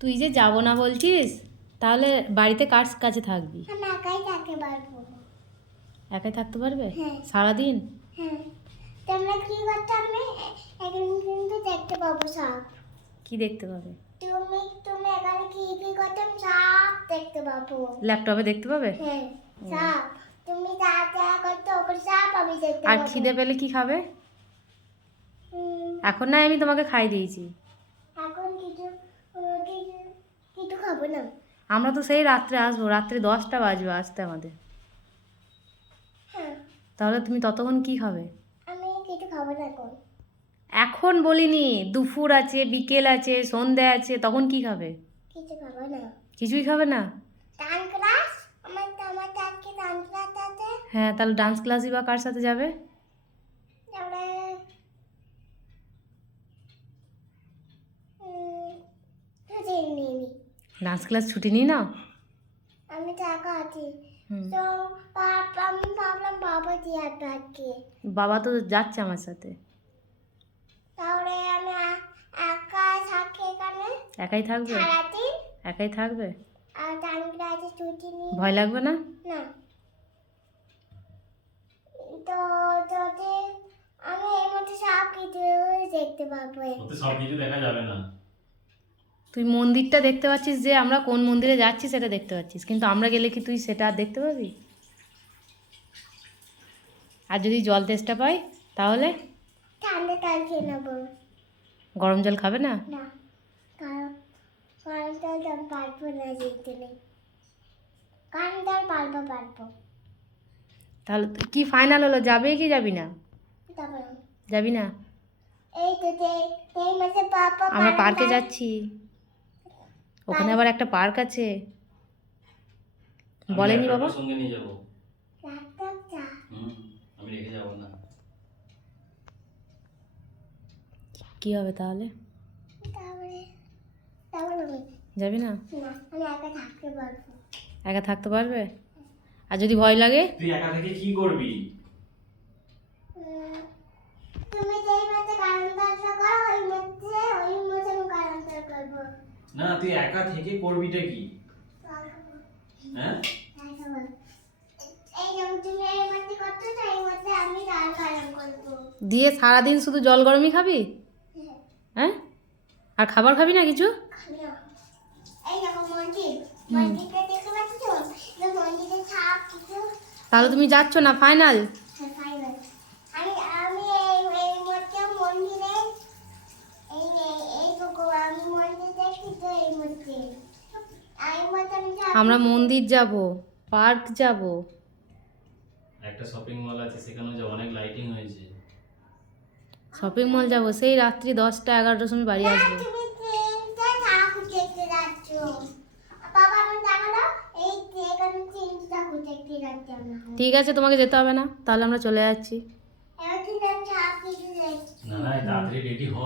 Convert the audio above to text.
তুই যে যাব না বলছিস তাহলে বাড়িতে কার কাছে থাকবি? একাই থাকতে পারব। একাই থাকতে পারবে? হ্যাঁ। সারাদিন? হ্যাঁ। তোমরা কি করতে আমি এখন কিন্তু দেখতে পাবো সব। কি দেখতে পাবে? তুমি তুমি এখানে কি কি করতে সব দেখতে পাবো। ল্যাপটপে দেখতে পাবে? হ্যাঁ সব। তুমি যা যা করতে ওগুলো সব আমি দেখতে আর খিদে পেলে কি খাবে? এখন না আমি তোমাকে খাই দিয়েছি এখন কিছু উম, কিছু কিছু খাব না আমরা তো সেই রাত্রে আসব রাত্রে দশটা বাজবে আসতে আমাদের। হ্যাঁ। তাহলে তুমি ততক্ষণ কি খাবে? আমি কিছু খাব না এখন। এখন বলিনি দুপুর আছে বিকেল আছে সন্ধে আছে তখন কি খাবে? কিছু খাব না। কিছুই খাবে না? Done class? আমার আমার আজকে ডান ক্লাস আছে। হ্যাঁ তাহলে ডান্স ক্লাসই বা কার সাথে যাবে তারপরে উম, ছুটি নিয়ে নি। ডান্স ক্লাস ছুটি নিই না আমি টাকা আছি। তো বাবা আমি ভাবলাম বাবা দিয়ে আজকে। বাবা তো যাচ্ছে আমার সাথে। তাহলে আমি একা থাকি এখানে? একাই থাকবে? সারাদিন? একাই থাকবে? আর ডান ক্লাসে ছুটি নিই ভয় লাগবে না? না। তো যদি আমি এর মধ্যে সব কিছু দেখতে পাবো। সব কিছু দেখা যাবে না। তুই মন্দিরটা দেখতে পাচ্ছিস যে আমরা কোন মন্দিরে যাচ্ছি সেটা দেখতে পাচ্ছিস। কিন্তু আমরা গেলে কি তুই সেটা আর দেখতে পাবি? আর যদি জল তেষ্টা পাই তাহলে? গরম জল খাবে না? তাহলে কি ফাইনাল হলো? যাবে কি যাবি না? যাবি। না? আমরা পার্কে যাচ্ছি। ওখানে আবার একটা পার্ক আছে। বলেনি বাবা? সঙ্গে নিয়ে যাব। আমি রেখে যাব না। কি হবে তাহলে? যাবি না? না একা থাকতে একা থাকতে পারবে? আর যদি ভয় লাগে? তুই একা থেকে কি করবি? না তুই একা থেকে করবিটা কি? হ্যাঁ? দিয়ে সারাদিন শুধু জল গরমই খাবি? হ্যাঁ? আর খাবার খাবি না কিছু? তাহলে তুমি যাচ্ছ না ফাইনাল হ্যাঁ, final। আমি আমি এই এই মধ্যে মন্দিরে এই এই এই দেখো আমি মন্দির দেখি তো এই মধ্যে এই মধ্যে আমি সব- আমরা মন্দির যাব পার্ক যাব। একটা শপিং মল আছে সেখানেও যে অনেক লাইটিং হয়েছে। শপিং মল যাব সেই রাত্রি দশটা এগারোটার সময় বাড়ি আসব। ঠিক আছে তোমাকে যেতে হবে না তাহলে আমরা চলে যাচ্ছি। না না তাড়াতাড়ি রেডি হ।